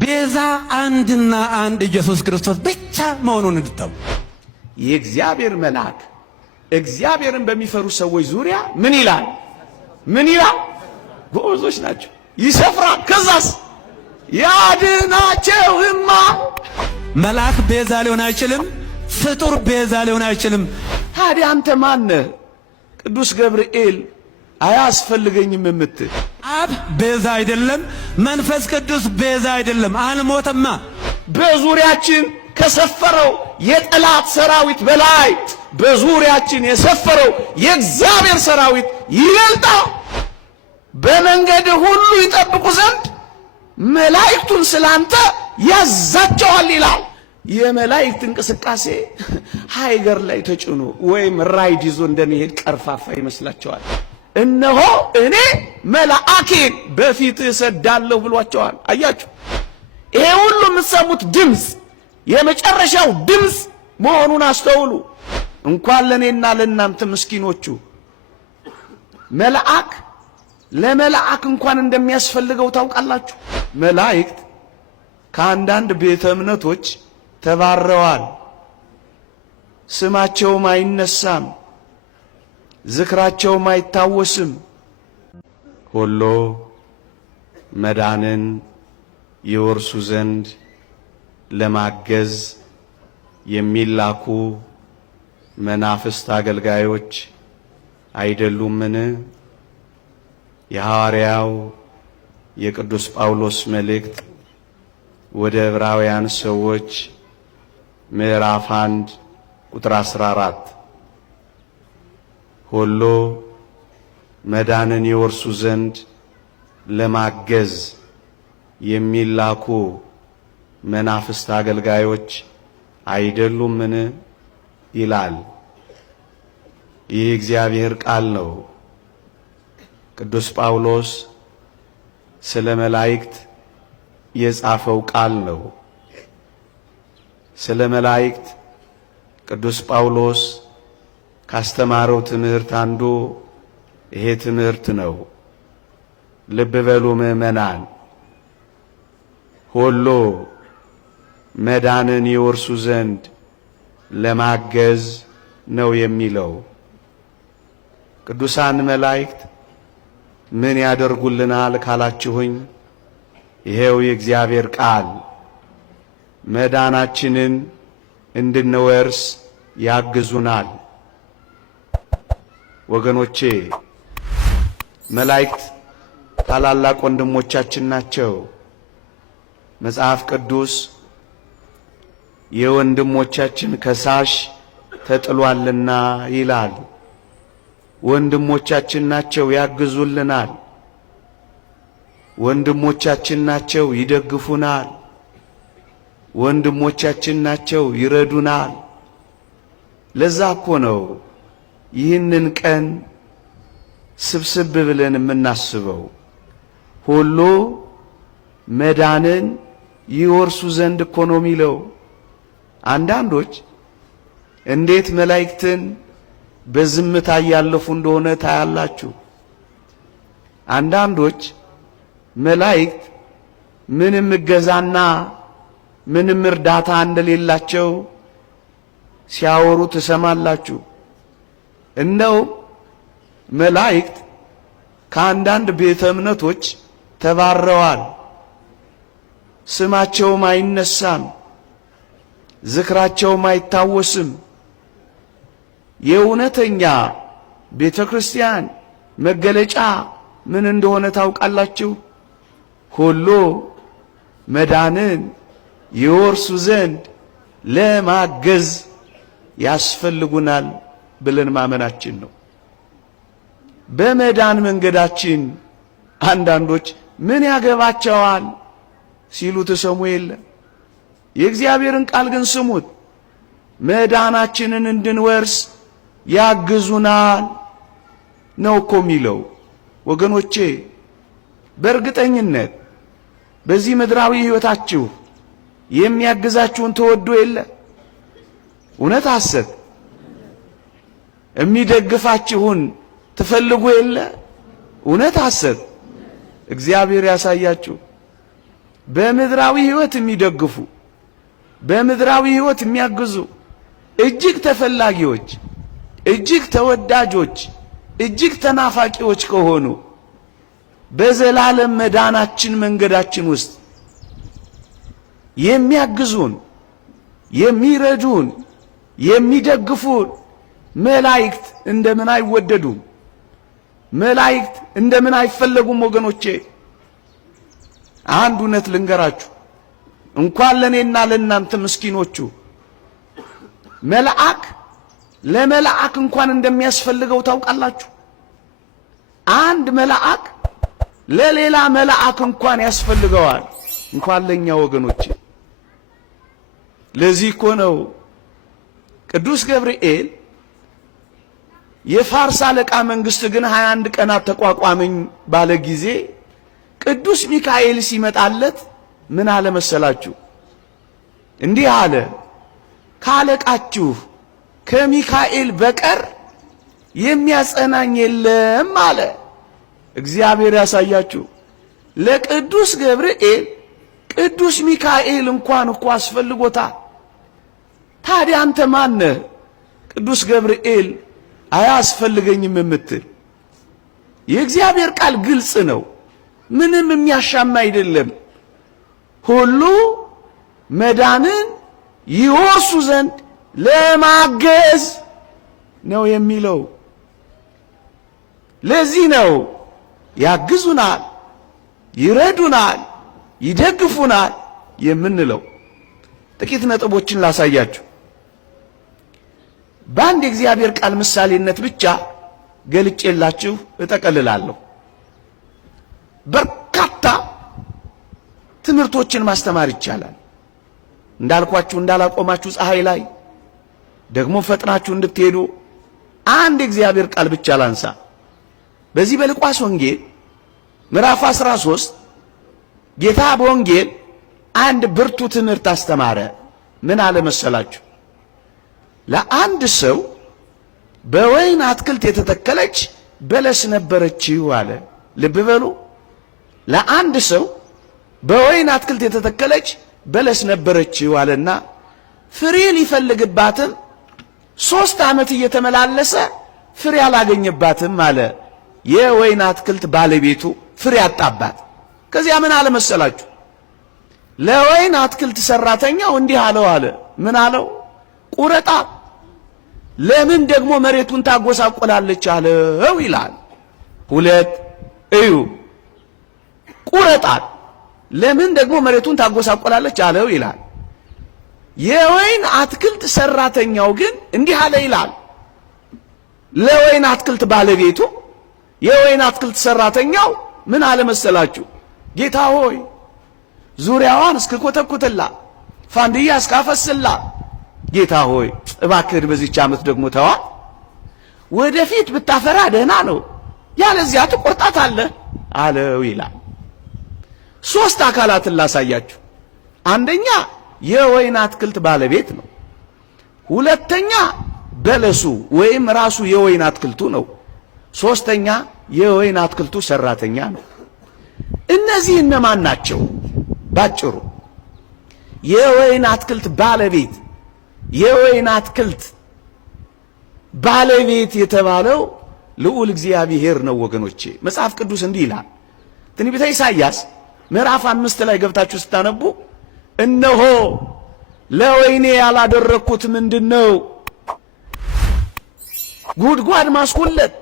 ቤዛ አንድና አንድ ኢየሱስ ክርስቶስ ብቻ መሆኑን እንድታውቁ። የእግዚአብሔር መልአክ እግዚአብሔርን በሚፈሩ ሰዎች ዙሪያ ምን ይላል? ምን ይላል? ጎበዞች ናቸው። ይሰፍራል። ከዛስ ያድናቸውማ። መልአክ ቤዛ ሊሆን አይችልም። ፍጡር ቤዛ ሊሆን አይችልም። ታዲያ አንተ ማነህ? ቅዱስ ገብርኤል አያስፈልገኝም የምትል? አብ ቤዛ አይደለም። መንፈስ ቅዱስ ቤዛ አይደለም። አልሞተማ። በዙሪያችን ከሰፈረው የጠላት ሰራዊት በላይ በዙሪያችን የሰፈረው የእግዚአብሔር ሰራዊት ይበልጣል። በመንገድ ሁሉ ይጠብቁ ዘንድ መላእክቱን ስላንተ ያዛቸዋል ይላል። የመላእክት እንቅስቃሴ ሃይገር ላይ ተጭኖ ወይም ራይድ ይዞ እንደሚሄድ ቀርፋፋ ይመስላቸዋል። እነሆ እኔ መልአኬን በፊትህ እሰዳለሁ ብሏቸዋል። አያችሁ፣ ይሄ ሁሉ የምትሰሙት ድምፅ የመጨረሻው ድምፅ መሆኑን አስተውሉ። እንኳን ለኔና ለእናንተ ምስኪኖቹ መልአክ ለመልአክ እንኳን እንደሚያስፈልገው ታውቃላችሁ። መላእክት ከአንዳንድ ቤተ እምነቶች ተባረዋል። ስማቸውም አይነሳም፣ ዝክራቸውም አይታወስም። ሁሉ መዳንን ይወርሱ ዘንድ ለማገዝ የሚላኩ መናፍስት አገልጋዮች አይደሉምን? የሐዋርያው የቅዱስ ጳውሎስ መልእክት ወደ ዕብራውያን ሰዎች ምዕራፍ 1 ቁጥር 14 ሁሉ መዳንን ይወርሱ ዘንድ ለማገዝ የሚላኩ መናፍስት አገልጋዮች አይደሉምን ይላል። ይህ እግዚአብሔር ቃል ነው። ቅዱስ ጳውሎስ ስለ መላእክት የጻፈው ቃል ነው። ስለ መላእክት ቅዱስ ጳውሎስ ካስተማረው ትምህርት አንዱ ይሄ ትምህርት ነው። ልብ በሉ ምእመናን፣ ሁሉ መዳንን ይወርሱ ዘንድ ለማገዝ ነው የሚለው። ቅዱሳን መላእክት ምን ያደርጉልናል ካላችሁኝ፣ ይሄው የእግዚአብሔር ቃል መዳናችንን እንድንወርስ ያግዙናል። ወገኖቼ፣ መላእክት ታላላቅ ወንድሞቻችን ናቸው። መጽሐፍ ቅዱስ የወንድሞቻችን ከሳሽ ተጥሏልና ይላል። ወንድሞቻችን ናቸው፣ ያግዙልናል። ወንድሞቻችን ናቸው፣ ይደግፉናል። ወንድሞቻችን ናቸው፣ ይረዱናል። ለዛ እኮ ነው ይህንን ቀን ስብስብ ብለን የምናስበው። ሁሉ መዳንን ይወርሱ ዘንድ እኮ ነው የሚለው። አንዳንዶች እንዴት መላእክትን በዝምታ እያለፉ እንደሆነ ታያላችሁ። አንዳንዶች መላእክት ምንም እገዛና ምንም እርዳታ እንደሌላቸው ሲያወሩ ትሰማላችሁ። እንደው መላእክት ከአንዳንድ ቤተ እምነቶች ተባረዋል። ስማቸውም አይነሳም፣ ዝክራቸውም አይታወስም። የእውነተኛ ቤተ ክርስቲያን መገለጫ ምን እንደሆነ ታውቃላችሁ? ሁሉ መዳንን ይወርሱ ዘንድ ለማገዝ ያስፈልጉናል ብለን ማመናችን ነው። በመዳን መንገዳችን አንዳንዶች ምን ያገባቸዋል ሲሉ ተሰሙ የለ። የእግዚአብሔርን ቃል ግን ስሙት። መዳናችንን እንድንወርስ ያግዙናል ነው እኮ የሚለው። ወገኖቼ፣ በእርግጠኝነት በዚህ ምድራዊ ሕይወታችሁ የሚያግዛችሁን ተወዶ የለ? እውነት ሐሰት? የሚደግፋችሁን ትፈልጉ የለ? እውነት ሐሰት? እግዚአብሔር ያሳያችሁ። በምድራዊ ሕይወት የሚደግፉ በምድራዊ ሕይወት የሚያግዙ እጅግ ተፈላጊዎች፣ እጅግ ተወዳጆች፣ እጅግ ተናፋቂዎች ከሆኑ በዘላለም መዳናችን መንገዳችን ውስጥ የሚያግዙን፣ የሚረዱን፣ የሚደግፉን መላእክት እንደምን አይወደዱም? መላእክት እንደምን አይፈለጉም? ወገኖቼ አንድ እውነት ልንገራችሁ፣ እንኳን ለኔና ለእናንተ ምስኪኖቹ መልአክ ለመልአክ እንኳን እንደሚያስፈልገው ታውቃላችሁ? አንድ መልአክ ለሌላ መልአክ እንኳን ያስፈልገዋል፣ እንኳን ለኛ ወገኖቼ። ለዚህ እኮ ነው ቅዱስ ገብርኤል የፋርስ አለቃ መንግስት ግን 21 ቀናት ተቋቋመኝ ባለ ጊዜ ቅዱስ ሚካኤል ሲመጣለት ምን አለ መሰላችሁ? እንዲህ አለ፣ ካለቃችሁ ከሚካኤል በቀር የሚያጸናኝ የለም አለ። እግዚአብሔር ያሳያችሁ። ለቅዱስ ገብርኤል ቅዱስ ሚካኤል እንኳን እኮ አስፈልጎታል። ታዲያ አንተ ማነህ ቅዱስ ገብርኤል አያስፈልገኝም የምትል? የእግዚአብሔር ቃል ግልጽ ነው፣ ምንም የሚያሻማ አይደለም። ሁሉ መዳንን ይወርሱ ዘንድ ለማገዝ ነው የሚለው። ለዚህ ነው ያግዙናል፣ ይረዱናል፣ ይደግፉናል የምንለው። ጥቂት ነጥቦችን ላሳያችሁ። በአንድ የእግዚአብሔር ቃል ምሳሌነት ብቻ ገልጬላችሁ እጠቀልላለሁ። በርካታ ትምህርቶችን ማስተማር ይቻላል። እንዳልኳችሁ እንዳላቆማችሁ ፀሐይ ላይ ደግሞ ፈጥናችሁ እንድትሄዱ አንድ የእግዚአብሔር ቃል ብቻ ላንሳ። በዚህ በሉቃስ ወንጌል ምዕራፍ 13 ጌታ በወንጌል አንድ ብርቱ ትምህርት አስተማረ። ምን አለ መሰላችሁ? ለአንድ ሰው በወይን አትክልት የተተከለች በለስ ነበረችው አለ። ልብ በሉ። ለአንድ ሰው በወይን አትክልት የተተከለች በለስ ነበረችው አለና ፍሬ ሊፈልግባትም 3 ዓመት እየተመላለሰ ፍሬ አላገኘባትም አለ። የወይን አትክልት ባለቤቱ ፍሬ አጣባት። ከዚያ ምን አለ መሰላችሁ? ለወይን አትክልት ሰራተኛው እንዲህ አለው አለ። ምን አለው? ቁረጣ። ለምን ደግሞ መሬቱን ታጎሳቆላለች አለው ይላል። 2 እዩ፣ ቁረጣ። ለምን ደግሞ መሬቱን ታጎሳቆላለች አለው ይላል። የወይን አትክልት ሰራተኛው ግን እንዲህ አለ ይላል። ለወይን አትክልት ባለቤቱ የወይን አትክልት ሰራተኛው ምን አለ መሰላችሁ? ጌታ ሆይ ዙሪያዋን እስክኮተኩትላ ፋንድያ እስካፈስላ ጌታ ሆይ እባክህ በዚህች ዓመት ደግሞ ተዋ፣ ወደፊት ብታፈራ ደህና ነው፣ ያለዚያ ትቆርጣታለህ አለው ይላል። 3 አካላትን ላሳያችሁ። አንደኛ የወይን አትክልት ባለቤት ነው። 2ኛ በለሱ ወይም ራሱ የወይን አትክልቱ ነው። 3ኛ የወይን አትክልቱ ሰራተኛ ነው። እነዚህ እነማን ናቸው? ባጭሩ የወይን አትክልት ባለቤት የወይን አትክልት ባለቤት የተባለው ልዑል እግዚአብሔር ነው ወገኖቼ። መጽሐፍ ቅዱስ እንዲህ ይላል። ትንቢተ ኢሳይያስ ምዕራፍ 5 ላይ ገብታችሁ ስታነቡ እነሆ ለወይኔ ያላደረኩት ምንድነው? ጉድጓድ ማስኩለት፣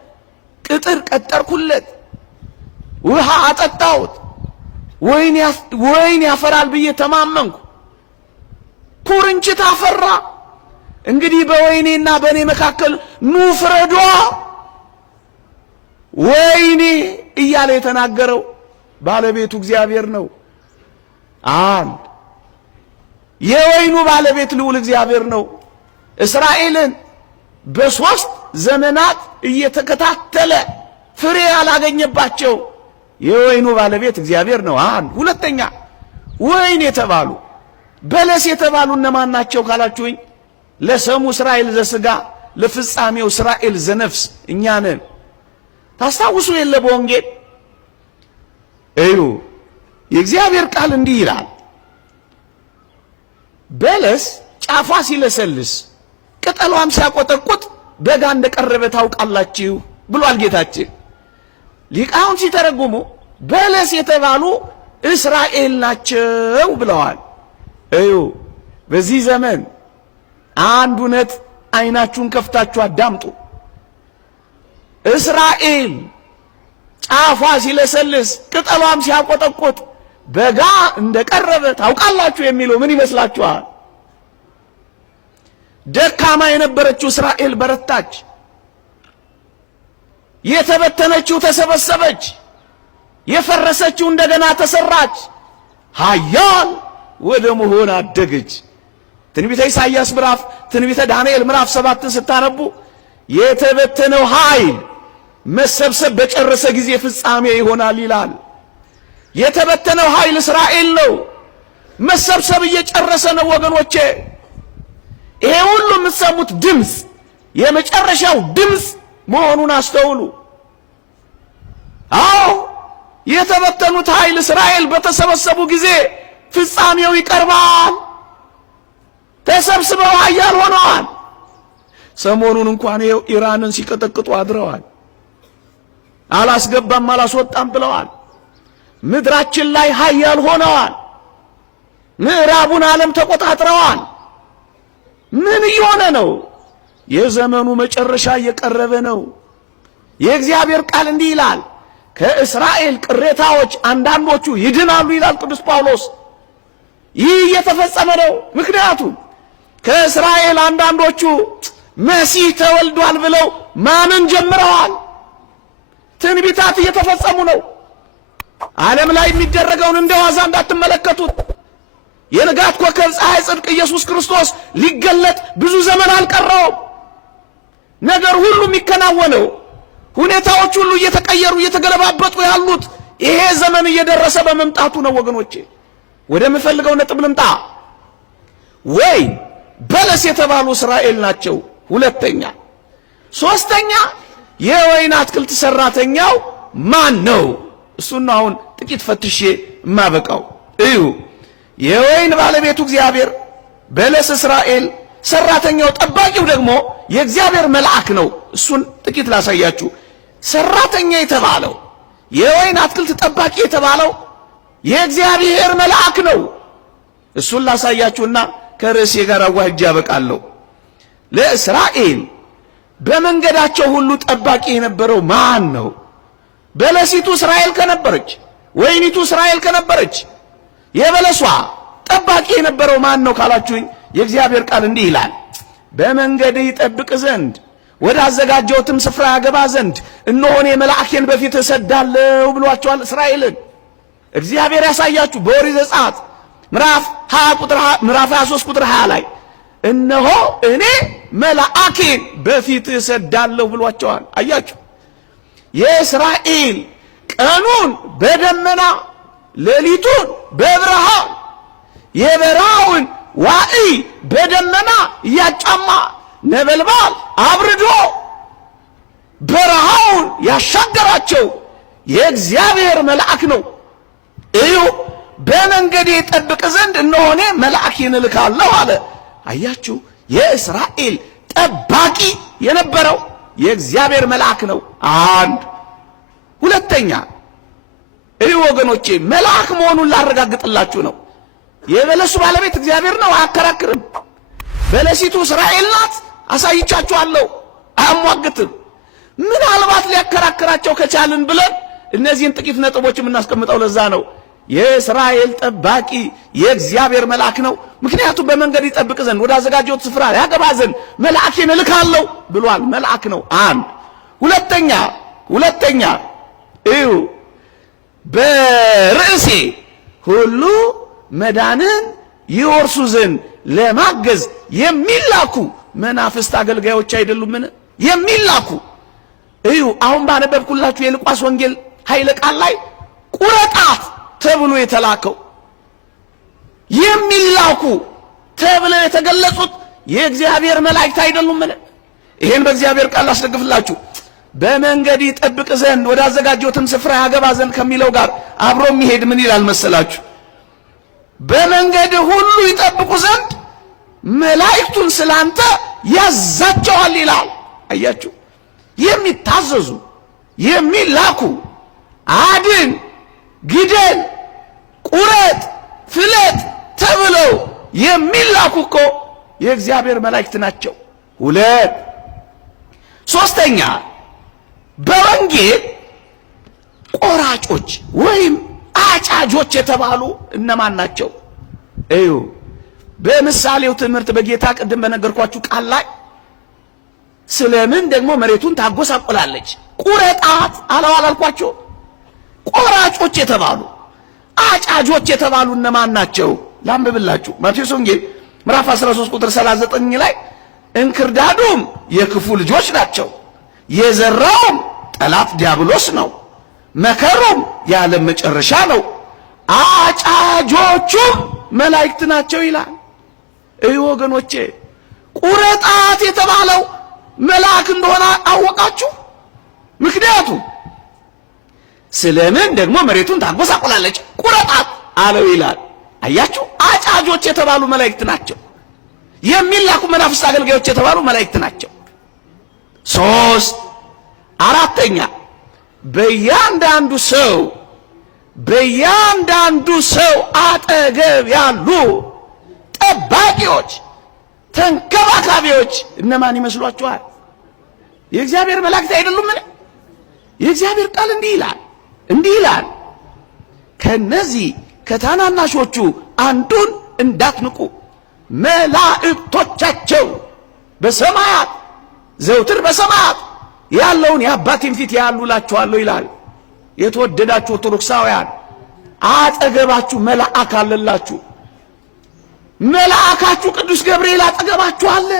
ቅጥር ቀጠርኩለት፣ ውሃ አጠጣሁት፣ ወይን ያፈራል ብዬ ተማመንኩ፣ ኩርንችት አፈራ። እንግዲህ በወይኔና በእኔ መካከል ኑ ፍረዷ። ወይኔ እያለ የተናገረው ባለቤቱ እግዚአብሔር ነው። አንድ የወይኑ ባለቤት ልዑል እግዚአብሔር ነው። እስራኤልን በ3 ዘመናት እየተከታተለ ፍሬ ያላገኘባቸው የወይኑ ባለቤት እግዚአብሔር ነው። አንድ 2ኛ ወይን የተባሉ በለስ የተባሉ እነማን ናቸው ካላችሁኝ፣ ለሰሙ እስራኤል ዘሥጋ ለፍጻሜው እስራኤል ዘነፍስ እኛ ነን። ታስታውሱ የለ በወንጌል እዩ የእግዚአብሔር ቃል እንዲህ ይላል፣ በለስ ጫፏ ሲለሰልስ ቅጠሏም ሲያቆጠቁጥ በጋ እንደቀረበ ታውቃላችሁ ብሏል ጌታችን። ሊቃውንት ሲተረጉሙ በለስ የተባሉ እስራኤል ናቸው ብለዋል። እዩ በዚህ ዘመን አንድ እውነት አይናችሁን ከፍታችሁ አዳምጡ። እስራኤል ጫፏ ሲለሰልስ ቅጠሏም ሲያቆጠቁጥ በጋ እንደቀረበ ታውቃላችሁ የሚለው ምን ይመስላችኋል? ደካማ የነበረችው እስራኤል በረታች፣ የተበተነችው ተሰበሰበች፣ የፈረሰችው እንደገና ተሰራች፣ ኃያል ወደ መሆን አደገች። ትንቢተ ኢሳይያስ ምዕራፍ ትንቢተ ዳንኤል ምዕራፍ 7 ስታነቡ የተበተነው ኃይል መሰብሰብ በጨረሰ ጊዜ ፍጻሜ ይሆናል ይላል። የተበተነው ኃይል እስራኤል ነው። መሰብሰብ እየጨረሰ ነው ወገኖቼ። ይሄ ሁሉ የምትሰሙት ድምፅ የመጨረሻው ድምፅ መሆኑን አስተውሉ። አዎ የተበተኑት ኃይል እስራኤል በተሰበሰቡ ጊዜ ፍጻሜው ይቀርባል። ተሰብስበው ኃያል ሆነዋል። ሰሞኑን እንኳን ይኸው ኢራንን ሲቀጠቅጡ አድረዋል። አላስገባም አላስወጣም ብለዋል። ምድራችን ላይ ኃያል ሆነዋል። ምዕራቡን ዓለም ተቆጣጥረዋል። ምን እየሆነ ነው? የዘመኑ መጨረሻ እየቀረበ ነው። የእግዚአብሔር ቃል እንዲህ ይላል፣ ከእስራኤል ቅሬታዎች አንዳንዶቹ ይድናሉ ይላል ቅዱስ ጳውሎስ። ይህ እየተፈጸመ ነው። ምክንያቱም ከእስራኤል አንዳንዶቹ መሲህ ተወልዷል ብለው ማመን ጀምረዋል። ትንቢታት እየተፈጸሙ ነው። ዓለም ላይ የሚደረገውን እንደ ዋዛ እንዳትመለከቱት። የንጋት ኮከብ ፀሐይ ጽድቅ ኢየሱስ ክርስቶስ ሊገለጥ ብዙ ዘመን አልቀረውም። ነገር ሁሉ የሚከናወነው ሁኔታዎች ሁሉ እየተቀየሩ እየተገለባበጡ ያሉት ይሄ ዘመን እየደረሰ በመምጣቱ ነው ወገኖቼ። ወደ ምፈልገው ነጥብ ልምጣ። ወይ በለስ የተባሉ እስራኤል ናቸው። ሁለተኛ፣ ሶስተኛ የወይን አትክልት ሰራተኛው ማን ነው? እሱን ነው አሁን ጥቂት ፈትሼ የማበቃው። እዩ የወይን ባለቤቱ እግዚአብሔር፣ በለስ እስራኤል፣ ሰራተኛው ጠባቂው ደግሞ የእግዚአብሔር መልአክ ነው። እሱን ጥቂት ላሳያችሁ። ሰራተኛ የተባለው የወይን አትክልት ጠባቂ የተባለው የእግዚአብሔር መልአክ ነው። እሱን ላሳያችሁና ከርዕሴ ጋር አዋህጄ ያበቃለሁ። ለእስራኤል በመንገዳቸው ሁሉ ጠባቂ የነበረው ማን ነው? በለሲቱ እስራኤል ከነበረች፣ ወይኒቱ እስራኤል ከነበረች የበለሷ ጠባቂ የነበረው ማን ነው ካላችሁኝ፣ የእግዚአብሔር ቃል እንዲህ ይላል፣ በመንገድህ ይጠብቅ ዘንድ ወደ አዘጋጀሁትም ስፍራ ያገባ ዘንድ እነሆ እኔ መልአኬን በፊትህ እሰዳለሁ ብሏቸዋል እስራኤልን። እግዚአብሔር ያሳያችሁ በኦሪት ዘጸአት ምዕራፍ 23 ቁጥር 20 ላይ እነሆ እኔ መልአኬን በፊትህ እሰዳለሁ ብሏቸዋል። አያችሁ የእስራኤል ቀኑን በደመና ሌሊቱን በብርሃን የበረሃውን ዋዕይ በደመና እያጫማ ነበልባል አብርዶ በረሃውን ያሻገራቸው የእግዚአብሔር መልአክ ነው። እዩ በመንገዴ ይጠብቅ ዘንድ እነሆ እኔ መልአኬን እልካለሁ አለ። አያችሁ የእስራኤል ጠባቂ የነበረው የእግዚአብሔር መልአክ ነው። አንድ ሁለተኛ እዩ ወገኖቼ መልአክ መሆኑን ላረጋግጥላችሁ ነው። የበለሱ ባለቤት እግዚአብሔር ነው፣ አያከራክርም። በለሲቱ እስራኤል ናት፣ አሳይቻችኋለሁ፣ አያሟግትም። ምናልባት ሊያከራክራቸው ከቻልን ብለን እነዚህን ጥቂት ነጥቦች የምናስቀምጠው ለዛ ነው። የእስራኤል ጠባቂ የእግዚአብሔር መልአክ ነው። ምክንያቱም በመንገድ ይጠብቅ ዘንድ ወደ አዘጋጀሁት ስፍራ ያገባ ዘንድ መልአኬን እልካለሁ ብሏል። መልአክ ነው። አንድ ሁለተኛ እዩ በርዕሴ ሁሉ መዳንን ይወርሱ ዘንድ ለማገዝ የሚላኩ መናፍስት አገልጋዮች አይደሉምን? የሚላኩ እዩ አሁን ባነበብኩላችሁ የሉቃስ ወንጌል ኃይለ ቃል ላይ ቁረጣት ተብሎ የተላከው የሚላኩ ተብለው የተገለጹት የእግዚአብሔር መላእክት አይደሉምን? ይሄን በእግዚአብሔር ቃል አስደግፍላችሁ በመንገድ ይጠብቅ ዘንድ ወዳዘጋጀሁትም ስፍራ ያገባ ዘንድ ከሚለው ጋር አብሮ የሚሄድ ምን ይላል መሰላችሁ? በመንገድ ሁሉ ይጠብቁ ዘንድ መላእክቱን ስላንተ ያዛቸዋል ይላል። አያችሁ፣ የሚታዘዙ የሚላኩ አድን፣ ግደል፣ ቁረጥ፣ ፍለጥ ተብለው የሚላኩ እኮ የእግዚአብሔር መላእክት ናቸው። ሁለት ሶስተኛ በወንጌል ቆራጮች ወይም አጫጆች የተባሉ እነማን ናቸው? እዩ። በምሳሌው ትምህርት በጌታ ቅድም በነገርኳችሁ ቃል ላይ ስለምን ደግሞ መሬቱን ታጎሳቆላለች ቁረጣት አላልኳችሁ? ቆራጮች የተባሉ አጫጆች የተባሉ እነማን ናቸው? ላንብብላችሁ። ማቴዎስ ወንጌል ምዕራፍ 13 ቁጥር 39 ላይ እንክርዳዱም የክፉ ልጆች ናቸው፣ የዘራውም ጠላት ዲያብሎስ ነው፣ መከሩም የዓለም መጨረሻ ነው፣ አጫጆቹም መላእክት ናቸው ይላል። እይ ወገኖቼ፣ ቁረጣት የተባለው መልአክ እንደሆነ አወቃችሁ? ምክንያቱም ስለምን ደግሞ መሬቱን ታጎሳቆላለች ቁረጣት አለው ይላል። አያችሁ፣ አጫጆች የተባሉ መላእክት ናቸው። የሚላኩ መናፍስት አገልጋዮች የተባሉ መላእክት ናቸው። ሶስት አራተኛ በእያንዳንዱ ሰው አጠገብ ያሉ ጠባቂዎች፣ ተንከባካቢዎች እነማን ይመስሏችኋል? የእግዚአብሔር መላእክት አይደሉምን? የእግዚአብሔር ቃል እንዲህ ይላል ከነዚህ ከታናናሾቹ አንዱን እንዳትንቁ መላእክቶቻቸው በሰማያት ዘውትር በሰማያት ያለውን የአባቴን ፊት ያያሉ እላችኋለሁ ይላል። የተወደዳችሁ ኦርቶዶክሳውያን አጠገባችሁ መልአክ አለላችሁ። መልአካችሁ ቅዱስ ገብርኤል አጠገባችሁ አለ።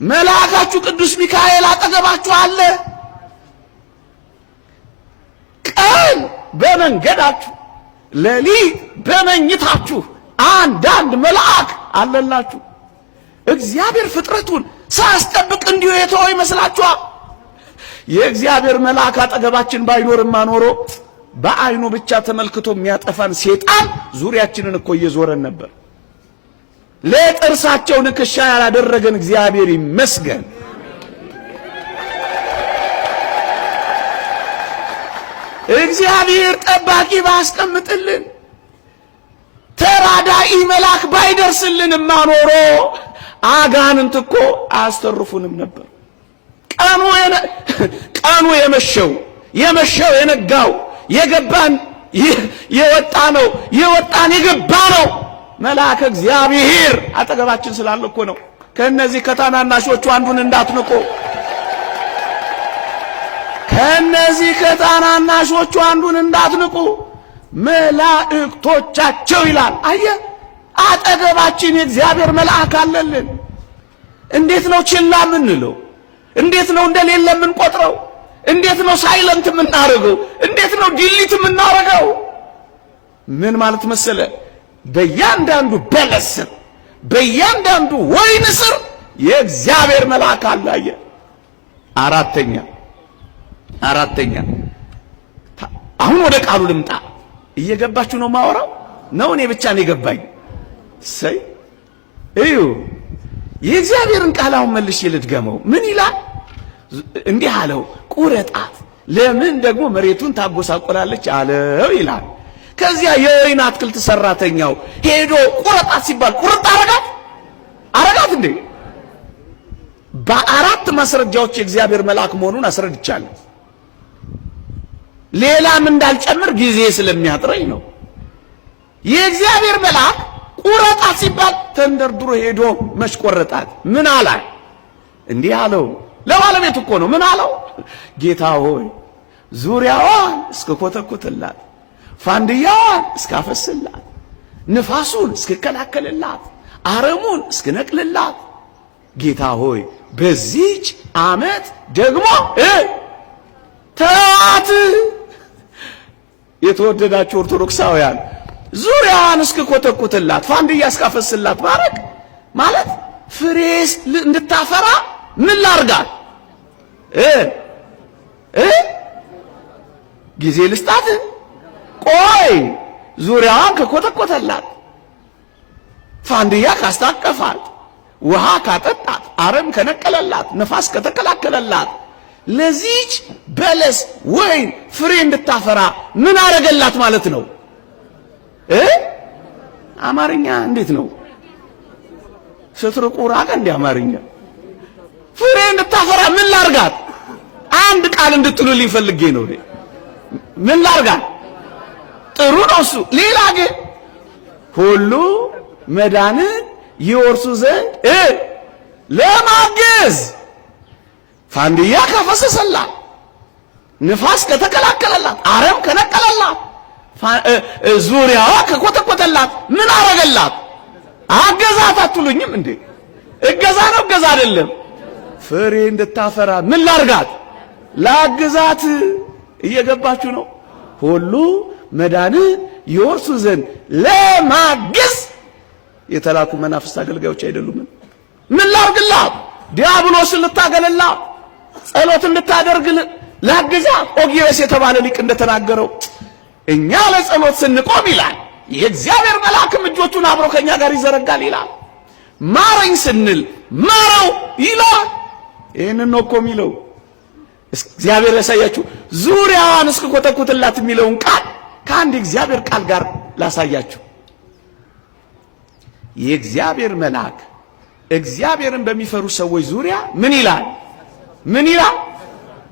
መልአካችሁ ቅዱስ ሚካኤል አጠገባችሁ አለ። ቀን በመንገዳችሁ ሌሊት በመኝታችሁ አንዳንድ መልአክ አለላችሁ። እግዚአብሔር ፍጥረቱን ሳያስጠብቅ እንዲሁ የተወው ይመስላችኋል? የእግዚአብሔር መልአክ አጠገባችን ባይኖርማ ኖሮ በአይኑ ብቻ ተመልክቶ የሚያጠፋን ሴጣን ዙሪያችንን እኮ እየዞረን ነበር። ለጥርሳቸው ንክሻ ያላደረገን እግዚአብሔር ይመስገን። እግዚአብሔር ጠባቂ ባያስቀምጥልን፣ ተራዳኢ መልአክ ባይደርስልንማ ኖሮ አጋንንት እኮ አያስተርፉንም ነበር። ቀኑ የመሸው የነጋው የገባን የወጣ ነው፣ የወጣን የገባ ነው መልአከ እግዚአብሔር አጠገባችን ስላለ እኮ ነው። ከነዚህ ከታናናሾቹ አንዱን እንዳትንቁ፣ ከነዚህ ከታናናሾቹ አንዱን እንዳትንቁ መላእክቶቻቸው ይላል። አየ፣ አጠገባችን የእግዚአብሔር መልአክ አለልን። እንዴት ነው ችላ የምንለው? እንዴት ነው እንደሌለ የምንቆጥረው? እንዴት ነው ሳይለንት የምናደርገው? እንዴት ነው ዲሊት የምናደርገው? ምን ማለት መሰለ? በእያንዳንዱ በለስ ስር፣ በእያንዳንዱ ወይን ስር የእግዚአብሔር መልአክ አለ። አየ። አራተኛ አሁን ወደ ቃሉ ልምጣ። እየገባችሁ ነው ማወራው ነው? እኔ ብቻ ነው የገባኝ? ሰይ እዩ፣ የእግዚአብሔርን ቃል አሁን መልሼ ልድገመው። ምን ይላል? እንዲህ አለው፣ ቁረጣት፣ ለምን ደግሞ መሬቱን ታጎሳቆላለች አለው ይላል። ከዚያ የወይን አትክልት ሰራተኛው ሄዶ ቁረጣት ሲባል ቁርጥ አረጋት እንዴ? በአራት ማስረጃዎች የእግዚአብሔር መልአክ መሆኑን አስረድቻለሁ። ሌላም እንዳልጨምር ጊዜ ስለሚያጥረኝ ነው። የእግዚአብሔር መልአክ ቁረጣት ሲባል ተንደርድሮ ሄዶ መሽቆረጣት ምን አላል? እንዲህ አለው፣ ለባለቤቱ እኮ ነው። ምን አለው? ጌታ ሆይ ዙሪያዋን እስከኮተኩትላት፣ ፋንድያዋን እስካፈስላት፣ ንፋሱን እስከከላከልላት፣ አረሙን እስከነቅልላት፣ ጌታ ሆይ በዚች ዓመት ደግሞ ተዋት። የተወደዳችሁ ኦርቶዶክሳውያን ዙሪያዋን እስከኮተኩትላት፣ ፋንድያ እስካፈስላት ማለት ፍሬስ እንድታፈራ ምን ላርጋት? ጊዜ ልስጣት። ቆይ ዙሪያዋን ከኮተኮተላት፣ ፋንድያ ካስታቀፋት፣ ውሃ ካጠጣት፣ አረም ከነቀለላት፣ ነፋስ ከተከላከለላት፣ ለዚች በለስ ወይን ፍሬ እንድታፈራ ምን አረገላት ማለት ነው? አማርኛ እንዴት ነው? ስትርቁ ራቀ እንደ አማርኛ። ፍሬ እንድታፈራ ምን ላርጋት? አንድ ቃል እንድትሉልኝ ፈልጌ ነው። ምን ላርጋት? ጥሩ ነው እሱ። ሌላ ግን ሁሉ መዳንን ይወርሱ ዘንድ ለማገዝ ፋንድያ ካፈሰሰላት፣ ንፋስ ከተከላከለላት፣ አረም ከነቀለላት፣ ዙሪያዋ ከኮተኮተላት ምን አረገላት? አገዛት አትሉኝም እንዴ? እገዛ ነው እገዛ አይደለም? ፍሬ እንድታፈራ ምን ላርጋት? ላግዛት። እየገባችሁ ነው? ሁሉ መዳንን ይወርሱ ዘንድ ለማገዝ የተላኩ መናፍስት አገልጋዮች አይደሉም? ምን ላርግላት? ዲያብሎስን ልታገለላት፣ ጸሎት እንድታደርግ ላግዛት። ኦጊዮስ የተባለ ሊቅ እንደተናገረው እኛ ለጸሎት ስንቆም ይላል የእግዚአብሔር መልአክም እጆቹን አብሮ ከኛ ጋር ይዘረጋል ይላል። ማረኝ ስንል ማረው ይላል። ይህንን ነው እኮ የሚለው። እግዚአብሔር ያሳያችሁ። ዙሪያዋን እስክኮተኩትላት የሚለውን ቃል ከአንድ የእግዚአብሔር ቃል ጋር ላሳያችሁ። የእግዚአብሔር መልአክ እግዚአብሔርን በሚፈሩ ሰዎች ዙሪያ ምን ይላል? ምን ይላል?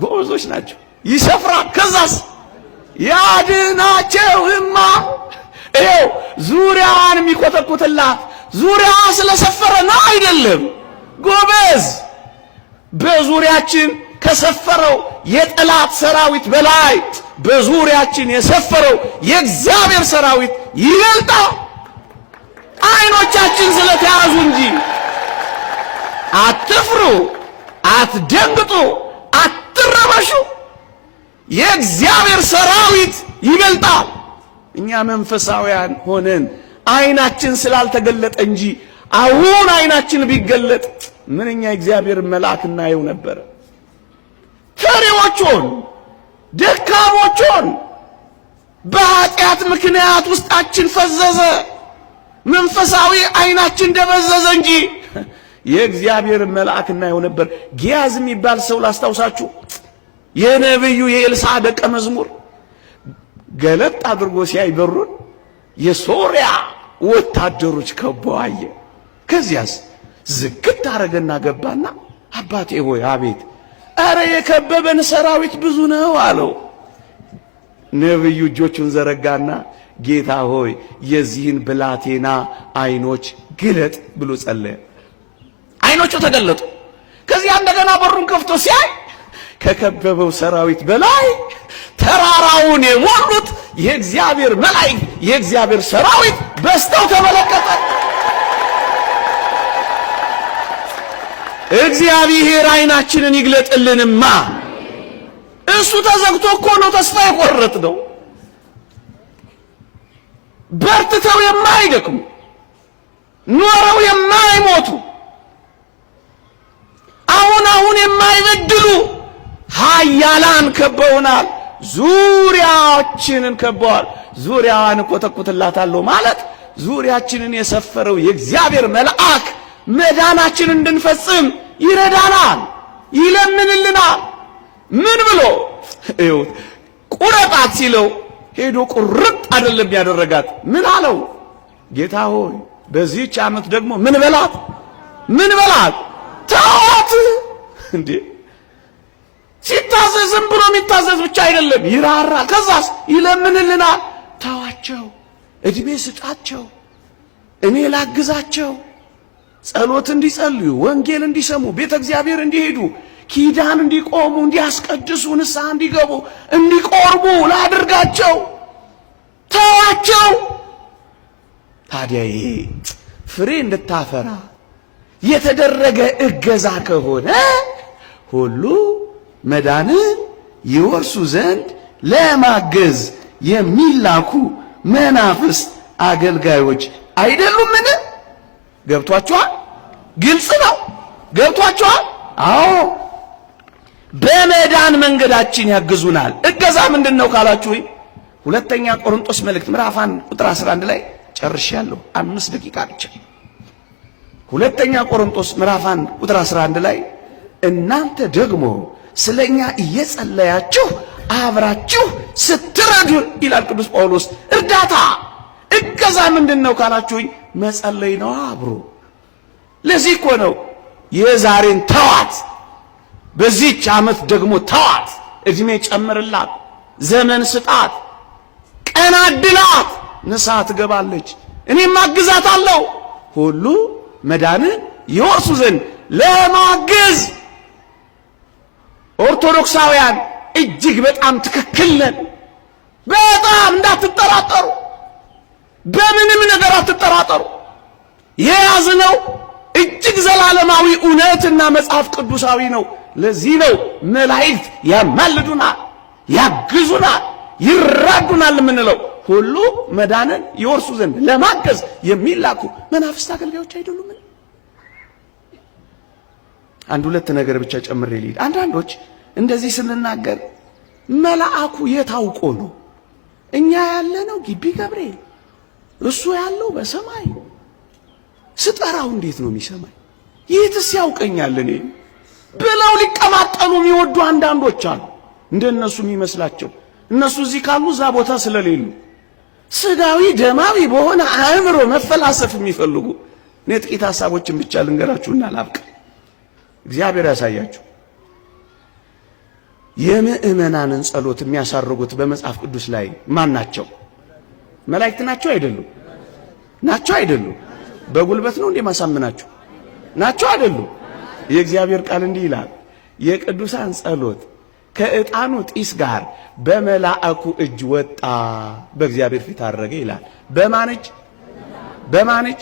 ጎበዞች ናቸው፣ ይሰፍራል። ከዛስ ያድናቸውማ። ይኸው ዙሪያዋን የሚኮተኩትላት ዙሪያዋ ስለሰፈረ ነው አይደለም? ጎበዝ። በዙሪያችን ከሰፈረው የጠላት ሰራዊት በላይ በዙሪያችን የሰፈረው የእግዚአብሔር ሰራዊት ይበልጣል። አይኖቻችን ስለተያዙ እንጂ። አትፍሩ፣ አትደንግጡ፣ አትረበሹ። የእግዚአብሔር ሰራዊት ይበልጣል። እኛ መንፈሳውያን ሆነን አይናችን ስላልተገለጠ እንጂ አሁን አይናችን ቢገለጥ ምንኛ የእግዚአብሔር መልአክ እናየው ነበር። ፈሪዎቹን፣ ደካሞቹን በኃጢአት ምክንያት ውስጣችን ፈዘዘ፣ መንፈሳዊ አይናችን ደበዘዘ እንጂ የእግዚአብሔር መልአክ እናየው ነበር። ጊያዝ የሚባል ሰው ላስታውሳችሁ። የነብዩ የኤልሳ ደቀ መዝሙር ገለጥ አድርጎ ሲያይ በሩን የሶሪያ ወታደሮች ከበው አየ። ከዚያስ ዝግት አረገና ገባና አባቴ ሆይ አቤት፣ አረ የከበበን ሰራዊት ብዙ ነው አለው። ነብዩ እጆቹን ዘረጋና ጌታ ሆይ የዚህን ብላቴና አይኖች ግለጥ ብሎ ጸለየ። አይኖቹ ተገለጡ። ከዚያ እንደገና በሩን ከፍቶ ሲያይ ከከበበው ሰራዊት በላይ ተራራውን የሞሉት የእግዚአብሔር መላእክት የእግዚአብሔር ሰራዊት በስተው ተመለከተ። እግዚአብሔር አይናችንን ይግለጥልንማ። እሱ ተዘግቶ እኮ ነው ተስፋ የቆረጥነው። በርትተው የማይደክሙ ኖረው የማይሞቱ አሁን የማይበድሉ ኃያላን ከበውናል። ዙሪያችንን ከበዋል። ዙሪያዋን እኮተኩትላታለሁ ማለት ዙሪያችንን የሰፈረው የእግዚአብሔር መልአክ መዳናችንን እንድንፈጽም ይረዳናል፣ ይለምንልናል። ምን ብሎ እዩት፣ ቁረጣት ሲለው ሄዶ ቁርጥ አይደለም ያደረጋት። ምን አለው? ጌታ ሆይ በዚህች ዓመት ደግሞ ምን በላት? ምን በላት? ተዋት። እንዴ ሲታዘዝ ዝም ብሎ የሚታዘዝ ብቻ አይደለም፣ ይራራል። ከዛስ ይለምንልናል። ተዋቸው፣ እድሜ ስጣቸው፣ እኔ ላግዛቸው፣ ጸሎት እንዲጸልዩ፣ ወንጌል እንዲሰሙ፣ ቤተ እግዚአብሔር እንዲሄዱ፣ ኪዳን እንዲቆሙ፣ እንዲያስቀድሱ፣ ንስሐ እንዲገቡ፣ እንዲቆርቡ ላድርጋቸው። ተዋቸው። ታዲያ ይሄ ፍሬ እንድታፈራ የተደረገ እገዛ ከሆነ ሁሉ መዳንን ይወርሱ ዘንድ ለማገዝ የሚላኩ መናፍስት አገልጋዮች አይደሉምን? ገብቷችኋል? ግልጽ ነው። ገብቷችኋል? አዎ። በመዳን መንገዳችን ያግዙናል። እገዛ ምንድነው ካላችሁኝ ሁለተኛ ቆሮንቶስ መልእክት ምዕራፍ 1 ቁጥር 11 ላይ ጨርሻለሁ። 5 ደቂቃ ብቻ። ሁለተኛ ቆሮንቶስ ምዕራፍ 1 ቁጥር 11 ላይ እናንተ ደግሞ ስለኛ እየጸለያችሁ አብራችሁ ስትረዱን ይላል ቅዱስ ጳውሎስ። እርዳታ እገዛ ምንድነው ካላችሁኝ መጸለይ ነው አብሮ። ለዚህ እኮ ነው የዛሬን ተዋት፣ በዚህች ዓመት ደግሞ ተዋት፣ እድሜ ጨምርላት፣ ዘመን ስጣት፣ ቀን አድላት፣ ንስሐ ትገባለች፣ እኔም አግዛታለሁ፣ ሁሉ መዳንን ይወርሱ ዘንድ ለማገዝ። ኦርቶዶክሳውያን እጅግ በጣም ትክክል ነን። በጣም እንዳትጠራጠሩ፣ በምንም ነገር አትጠራጠሩ። የያዝነው እጅግ ዘላለማዊ እውነትና መጽሐፍ ቅዱሳዊ ነው። ለዚህ ነው መላእክት ያማልዱናል፣ ያግዙናል፣ ይራዱናል የምንለው። ሁሉ መዳንን ይወርሱ ዘንድ ለማገዝ የሚላኩ መናፍስት አገልጋዮች አይደሉም። አንድ ሁለት ነገር ብቻ ጨምሬ ልሂድ። አንዳንዶች እንደዚህ ስንናገር መልአኩ የታውቆ ነው? እኛ ያለነው ግቢ ገብርኤል፣ እሱ ያለው በሰማይ። ስጠራው እንዴት ነው የሚሰማኝ? ይህትስ ያውቀኛል እኔ ብለው ሊቀማጠሉ የሚወዱ አንዳንዶች አሉ። እንደነሱ የሚመስላቸው እነሱ እዚህ ካሉ እዛ ቦታ ስለሌሉ ስጋዊ ደማዊ በሆነ አእምሮ መፈላሰፍ የሚፈልጉ። እኔ ጥቂት ሐሳቦችን ብቻ ልንገራችሁና ላብቅ። እግዚአብሔር ያሳያችሁ። የምእመናንን ጸሎት የሚያሳርጉት በመጽሐፍ ቅዱስ ላይ ማን ናቸው? መላእክት ናቸው አይደሉም? ናቸው አይደሉም? በጉልበት ነው እንዴ ማሳምናችሁ? ናቸው አይደሉም? የእግዚአብሔር ቃል እንዲህ ይላል፣ የቅዱሳን ጸሎት ከዕጣኑ ጢስ ጋር በመላእኩ እጅ ወጣ፣ በእግዚአብሔር ፊት አረገ ይላል። በማን እጅ? በማን እጅ?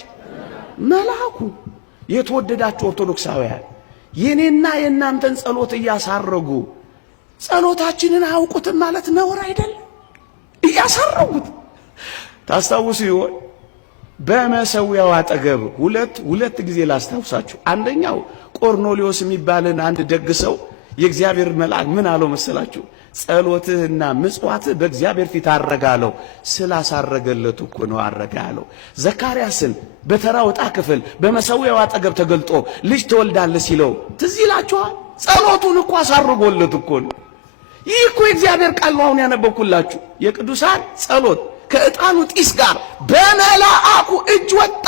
መልአኩ። የተወደዳችሁ ኦርቶዶክሳውያን የኔና የእናንተን ጸሎት እያሳረጉ ጸሎታችንን አያውቁትም ማለት ነውር አይደለም። እያሳረጉት ታስታውሱ ይሆን? በመሰዊያው አጠገብ ሁለት ጊዜ ላስታውሳችሁ። አንደኛው ቆርኔሌዎስ የሚባልን አንድ ደግ ሰው የእግዚአብሔር መልአክ ምን አለው መሰላችሁ? ጸሎትህና ምጽዋትህ በእግዚአብሔር ፊት አረጋለው። ስላሳረገለት እኮ ነው አረጋለው። ዘካርያስን በተራው ዕጣ ክፍል በመሰዊያው አጠገብ ተገልጦ ልጅ ትወልዳለህ ሲለው ትዝ ይላችኋል? ጸሎቱን እኮ አሳርጎለት እኮ ነው። ይህ እኮ የእግዚአብሔር ቃል ነው። አሁን ያነበብኩላችሁ የቅዱሳን ጸሎት ከዕጣኑ ጢስ ጋር በመላእኩ እጅ ወጣ።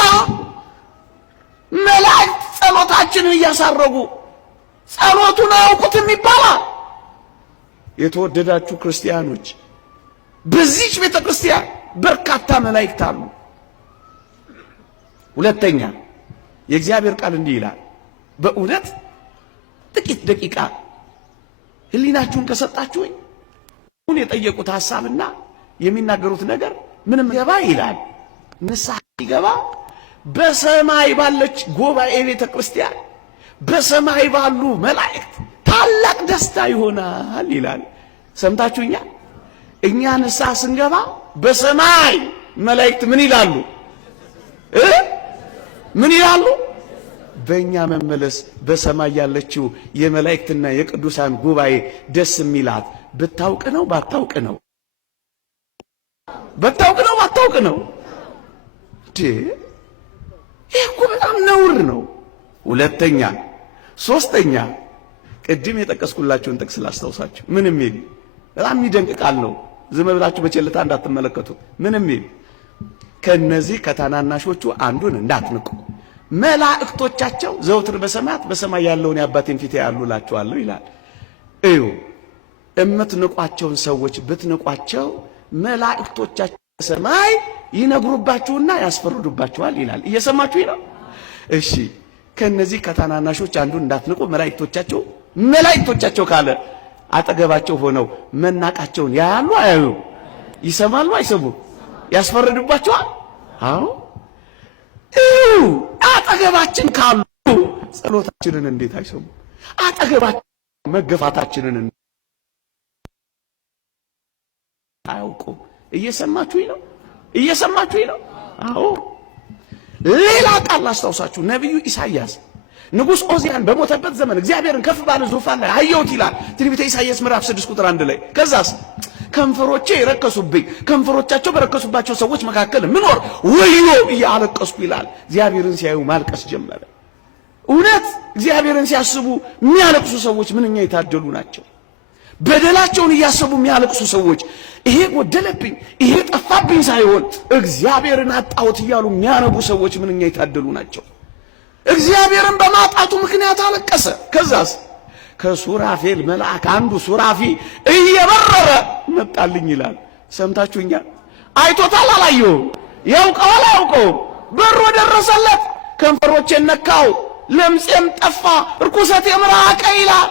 መላእክት ጸሎታችንን እያሳረጉ ጸሎቱን አያውቁትም ይባላል። የተወደዳችሁ ክርስቲያኖች በዚህች ቤተ ክርስቲያን በርካታ መላእክት አሉ። ሁለተኛ የእግዚአብሔር ቃል እንዲህ ይላል። በእውነት ጥቂት ደቂቃ ህሊናችሁን ከሰጣችሁኝ ሁን የጠየቁት ሐሳብና የሚናገሩት ነገር ምንም ገባ ይላል። ንስሐ ሲገባ በሰማይ ባለች ጉባኤ ቤተ ክርስቲያን በሰማይ ባሉ መላእክት ታላቅ ደስታ ይሆናል ይላል። ሰምታችሁኛል? እኛ ንስሐ ስንገባ በሰማይ መላእክት ምን ይላሉ? ምን ይላሉ? በእኛ መመለስ በሰማይ ያለችው የመላእክትና የቅዱሳን ጉባኤ ደስ የሚላት ብታውቅ ነው ባታውቅ ነው? ብታውቅ ነው ባታውቅ ነው? ይህ እኮ በጣም ነውር ነው። ሁለተኛ ሶስተኛ ቅድም የጠቀስኩላችሁን ጥቅስ ላስታውሳችሁ። ምን የሚል በጣም የሚደንቅ ቃል ነው። ዝም ብላችሁ በቸልታ እንዳትመለከቱት። ምን የሚል ከነዚህ ከታናናሾቹ አንዱን እንዳትንቁ መላእክቶቻቸው ዘውትር በሰማያት በሰማይ ያለውን የአባቴን ፊት ያያሉ እላችኋለሁ ይላል። እዩ እምትንቋቸውን ሰዎች ብትንቋቸው መላእክቶቻቸው በሰማይ ይነግሩባችሁና ያስፈርዱባችኋል ይላል። እየሰማችሁኝ ነው? እሺ ከነዚህ ከታናናሾች አንዱን እንዳትንቁ መላእክቶቻቸው ካለ አጠገባቸው ሆነው መናቃቸውን ያያሉ አያዩ? ይሰማሉ አይሰሙ? ያስፈርዱባቸዋል? አዎ። አጠገባችን ካሉ ጸሎታችንን እንዴት አይሰሙ? አጠገባችን መገፋታችንን አያውቁ? እየሰማችሁኝ ነው? እየሰማችሁኝ ነው? አዎ። ሌላ ቃል ላስታውሳችሁ። ነቢዩ ኢሳይያስ ንጉሥ ኦዚያን በሞተበት ዘመን እግዚአብሔርን ከፍ ባለ ዙፋን ላይ አየሁት ይላል ትንቢተ ኢሳይያስ ምዕራፍ 6 ቁጥር 1 ላይ። ከዛስ ከንፈሮቼ የረከሱብኝ ከንፈሮቻቸው በረከሱባቸው ሰዎች መካከል ምኖር ወዮ እያለቀስኩ ይላል። እግዚአብሔርን ሲያዩ ማልቀስ ጀመረ። እውነት እግዚአብሔርን ሲያስቡ የሚያለቅሱ ሰዎች ምንኛ የታደሉ ናቸው። በደላቸውን እያሰቡ የሚያለቅሱ ሰዎች ይሄ ጎደለብኝ ይሄ ጠፋብኝ ሳይሆን እግዚአብሔርን አጣሁት እያሉ የሚያነቡ ሰዎች ምንኛ የታደሉ ናቸው። እግዚአብሔርን በማጣቱ ምክንያት አለቀሰ። ከዛስ ከሱራፌል መልአክ አንዱ ሱራፊ እየበረረ መጣልኝ ይላል። ሰምታችሁኛል? አይቶታል? አላየውም? ያውቀዋል? አያውቀውም? በሮ ደረሰለት። ከንፈሮቼን ነካው፣ ለምጼም ጠፋ፣ ርኩሰቴም ራቀ ይላል።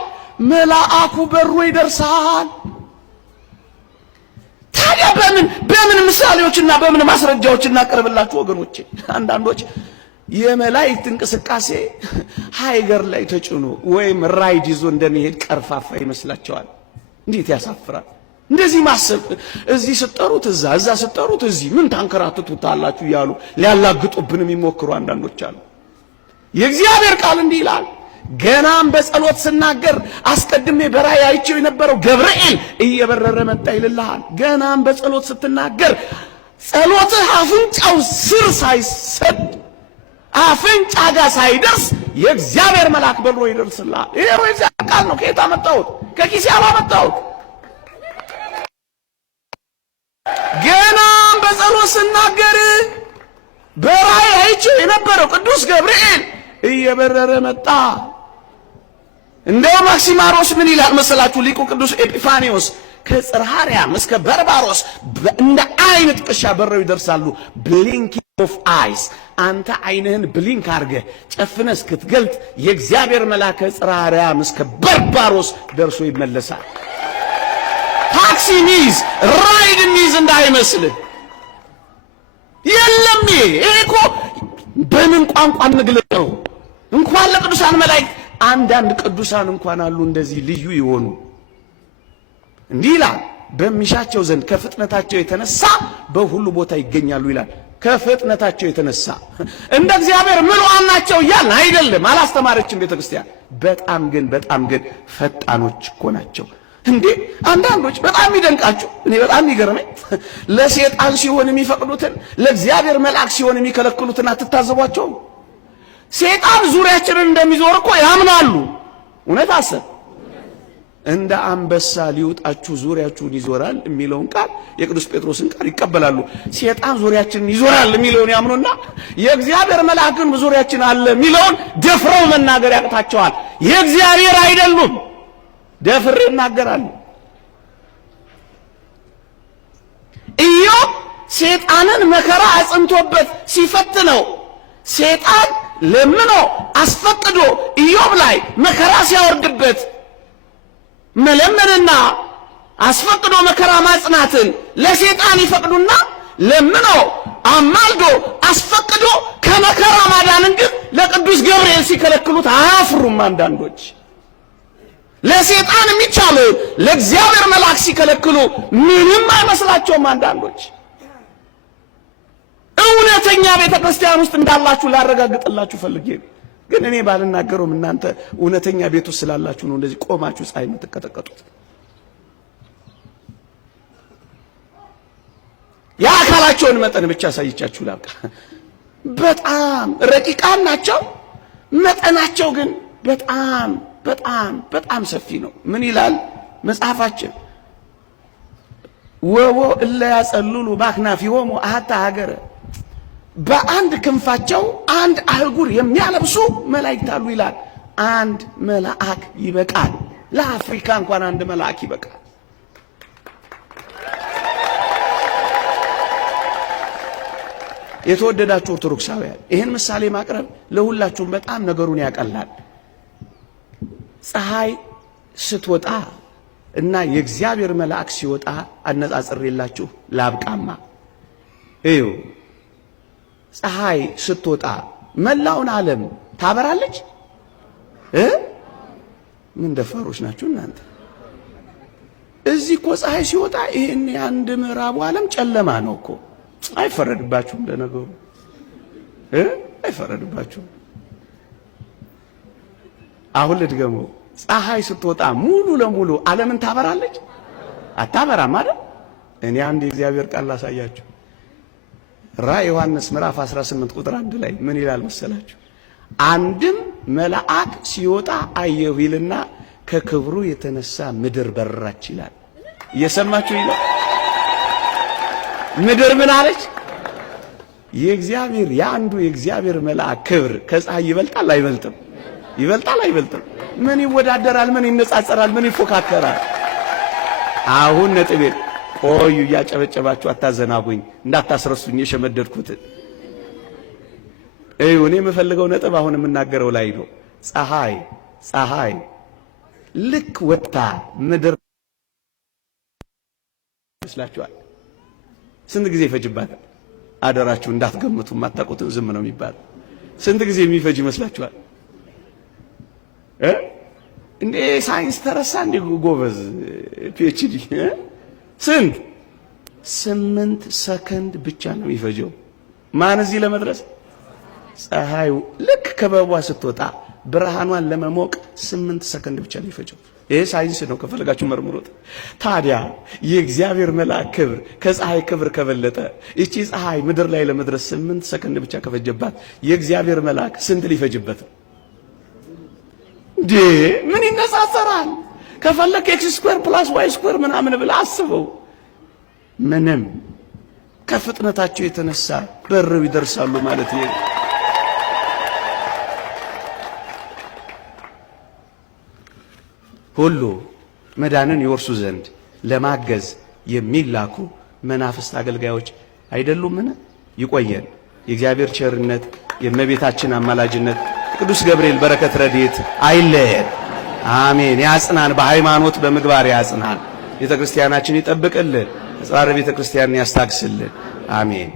መልአኩ በሮ ይደርሳል። ታዲያ በምን ምሳሌዎችና በምን ማስረጃዎች እናቀርብላችሁ ወገኖቼ? አንዳንዶች የመላእክት እንቅስቃሴ ሃይገር ላይ ተጭኖ ወይም ራይድ ይዞ እንደሚሄድ ቀርፋፋ ይመስላቸዋል። እንዴት ያሳፍራል! እንደዚህ ማሰብ። እዚህ ስጠሩት እዛ፣ እዛ ስጠሩት እዚህ፣ ምን ታንከራትቱታላችሁ እያሉ ሊያላግጡብን የሚሞክሩ አንዳንዶች አሉ። የእግዚአብሔር ቃል እንዲህ ይላል፣ ገናም በጸሎት ስናገር አስቀድሜ በራእይ አይቼው የነበረው ገብርኤል እየበረረ መጣ ይልልሃል። ገናም በጸሎት ስትናገር ጸሎትህ አፍንጫው ስር ሳይሰድ አፍንጫ ጋር ሳይደርስ የእግዚአብሔር መልአክ በሮ ይደርስልሃል። ይሄ የእግዚአብሔር ቃል ነው። ከየት አመጣሁት? ከኪሴ አላመጣሁት። ገናም በጸሎት ስናገር በራእይ አይቼው የነበረው ቅዱስ ገብርኤል እየበረረ መጣ። እንደው ማክሲማሮስ ምን ይላል መሰላችሁ? ሊቁ ቅዱስ ኤጲፋኒዮስ ከጽርሐርያም እስከ በርባሮስ እንደ አይን ጥቅሻ በረው ይደርሳሉ። ብሊንኪንግ ኦፍ አይስ፣ አንተ አይንህን ብሊንክ አድርገህ ጨፍነህ እስክትገልጥ የእግዚአብሔር መልአክ ከጽርሐርያም እስከ በርባሮስ ደርሶ ይመለሳል። ታክሲ ሚዝ ራይድ ሚዝ እንዳይመስልህ። የለም ይሄ እኮ በምን ቋንቋ እንግለጠው? እንኳን ለቅዱሳን መላእክት አንዳንድ ቅዱሳን እንኳን አሉ እንደዚህ ልዩ የሆኑ። እንዲህ ይላል፣ በሚሻቸው ዘንድ ከፍጥነታቸው የተነሳ በሁሉ ቦታ ይገኛሉ ይላል። ከፍጥነታቸው የተነሳ እንደ እግዚአብሔር ምሉዓን ናቸው እያልን አይደለም፣ አላስተማረችም ቤተክርስቲያን። በጣም ግን ፈጣኖች እኮ ናቸው። እንዴ አንዳንዶች በጣም ይደንቃችሁ። እኔ በጣም ይገርመኝ፣ ለሰይጣን ሲሆን የሚፈቅዱትን ለእግዚአብሔር መልአክ ሲሆን የሚከለክሉትን አትታዘቧቸው? ሰይጣን ዙሪያችንን እንደሚዞር እኮ ያምናሉ። እውነት አሰብ እንደ አንበሳ ሊውጣችሁ ዙሪያችሁን ይዞራል የሚለውን ቃል የቅዱስ ጴጥሮስን ቃል ይቀበላሉ። ሰይጣን ዙሪያችንን ይዞራል የሚለውን ያምኑና የእግዚአብሔር መልአክ ግን በዙሪያችን አለ የሚለውን ደፍረው መናገር ያቅታቸዋል። የእግዚአብሔር አይደሉም። ደፍሬ እናገራለሁ። ኢዮብ ሰይጣንን መከራ አጽንቶበት ሲፈትነው ሰይጣን ለምኖ አስፈቅዶ ኢዮብ ላይ መከራ ሲያወርድበት መለመንና አስፈቅዶ መከራ ማጽናትን ለሰይጣን ይፈቅዱና ለምኖ አማልዶ አስፈቅዶ ከመከራ ማዳንን ግን ለቅዱስ ገብርኤል ሲከለክሉት አያፍሩም አንዳንዶች። ለሰይጣን የሚቻለው ለእግዚአብሔር መልአክ ሲከለክሉ ምንም አይመስላቸውም አንዳንዶች። እውነተኛ ቤተክርስቲያን ውስጥ እንዳላችሁ ላረጋግጥላችሁ ፈልጌ ግን እኔ ባልናገረውም እናንተ እውነተኛ ቤት ውስጥ ስላላችሁ ነው እንደዚህ ቆማችሁ ፀሐይ የምትቀጠቀጡት። የአካላቸውን መጠን ብቻ ሳይቻችሁ ላብቃ። በጣም ረቂቃን ናቸው፣ መጠናቸው ግን በጣም ሰፊ ነው። ምን ይላል መጽሐፋችን? ወቦ እለ ያጸልሉ ባክናፊሆሙ አሐተ ሀገረ፣ በአንድ ክንፋቸው አንድ አህጉር የሚያለብሱ መላእክት አሉ ይላል። አንድ መልአክ ይበቃል። ለአፍሪካ እንኳን አንድ መልአክ ይበቃል። የተወደዳችሁ ኦርቶዶክሳውያን ይህን ምሳሌ ማቅረብ ለሁላችሁም በጣም ነገሩን ያቀላል። ፀሐይ ስትወጣ እና የእግዚአብሔር መልአክ ሲወጣ አነጻጽሬላችሁ ላብቃማ። እዩ፣ ፀሐይ ስትወጣ መላውን ዓለም ታበራለች። ምን ደፋሮች ናችሁ እናንተ! እዚህ እኮ ፀሐይ ሲወጣ ይሄን አንድ ምዕራቡ ዓለም ጨለማ ነው እኮ። አይፈረድባችሁም፣ ለነገሩ አይፈረድባችሁም። አሁን ልድገመው። ፀሐይ ስትወጣ ሙሉ ለሙሉ ዓለምን ታበራለች? አታበራም አይደል? እኔ አንድ የእግዚአብሔር ቃል ላሳያችሁ። ራዕየ ዮሐንስ ምዕራፍ 18 ቁጥር 1 ላይ ምን ይላል መሰላችሁ? አንድም መልአክ ሲወጣ አየሁ ይልና ከክብሩ የተነሳ ምድር በራች ይላል። እየሰማችሁ ይላል። ምድር ምን አለች? የእግዚአብሔር የአንዱ የእግዚአብሔር መልአክ ክብር ከፀሐይ ይበልጣል አይበልጥም? ይበልጣል አይበልጥም? ምን ይወዳደራል? ምን ይነጻጸራል? ምን ይፎካከራል? አሁን ነጥቤ ቆዩ፣ እያጨበጨባችሁ አታዘናጉኝ፣ እንዳታስረሱኝ የሸመደድኩት። እኔ የምፈልገው ነጥብ አሁን የምናገረው ላይ ነው። ፀሐይ ልክ ወጥታ ምድር ይመስላችኋል? ስንት ጊዜ ይፈጅባታል? አደራችሁ እንዳትገምቱ፣ የማታውቁትን ዝም ነው የሚባል። ስንት ጊዜ የሚፈጅ ይመስላችኋል? እንዴ ሳይንስ ተረሳ እንዴ? ጎበዝ ፒኤችዲ ስንት 8 ሰከንድ ብቻ ነው የሚፈጀው። ማን እዚህ ለመድረስ? ፀሐይ ልክ ከበቧ ስትወጣ ብርሃኗን ለመሞቅ 8 ሰከንድ ብቻ ነው የሚፈጀው። ይሄ ሳይንስ ነው፣ ከፈለጋችሁ መርምሩት። ታዲያ የእግዚአብሔር መልአክ ክብር ከፀሐይ ክብር ከበለጠ እቺ ፀሐይ ምድር ላይ ለመድረስ 8 ሰከንድ ብቻ ከፈጀባት የእግዚአብሔር መልአክ ስንት ሊፈጅበት ነው? ምን ይነሳሰራል? ከፈለክ ኤክስ ስኩዌር ፕላስ ዋይ ስኩዌር ምናምን ብለህ አስበው። ምንም ከፍጥነታቸው የተነሳ በረው ይደርሳሉ ማለት ነው። ሁሉ መዳንን ይወርሱ ዘንድ ለማገዝ የሚላኩ መናፍስት አገልጋዮች አይደሉምን? ይቆየን። የእግዚአብሔር ቸርነት፣ የእመቤታችን አማላጅነት፣ ቅዱስ ገብርኤል በረከት ረድኤት አይለየን። አሜን። ያጽናን፣ በሃይማኖት በምግባር ያጽናን። ቤተ ክርስቲያናችን ይጠብቅልን፣ ሕጽረ ቤተ ክርስቲያንን ያስታግስልን። አሜን።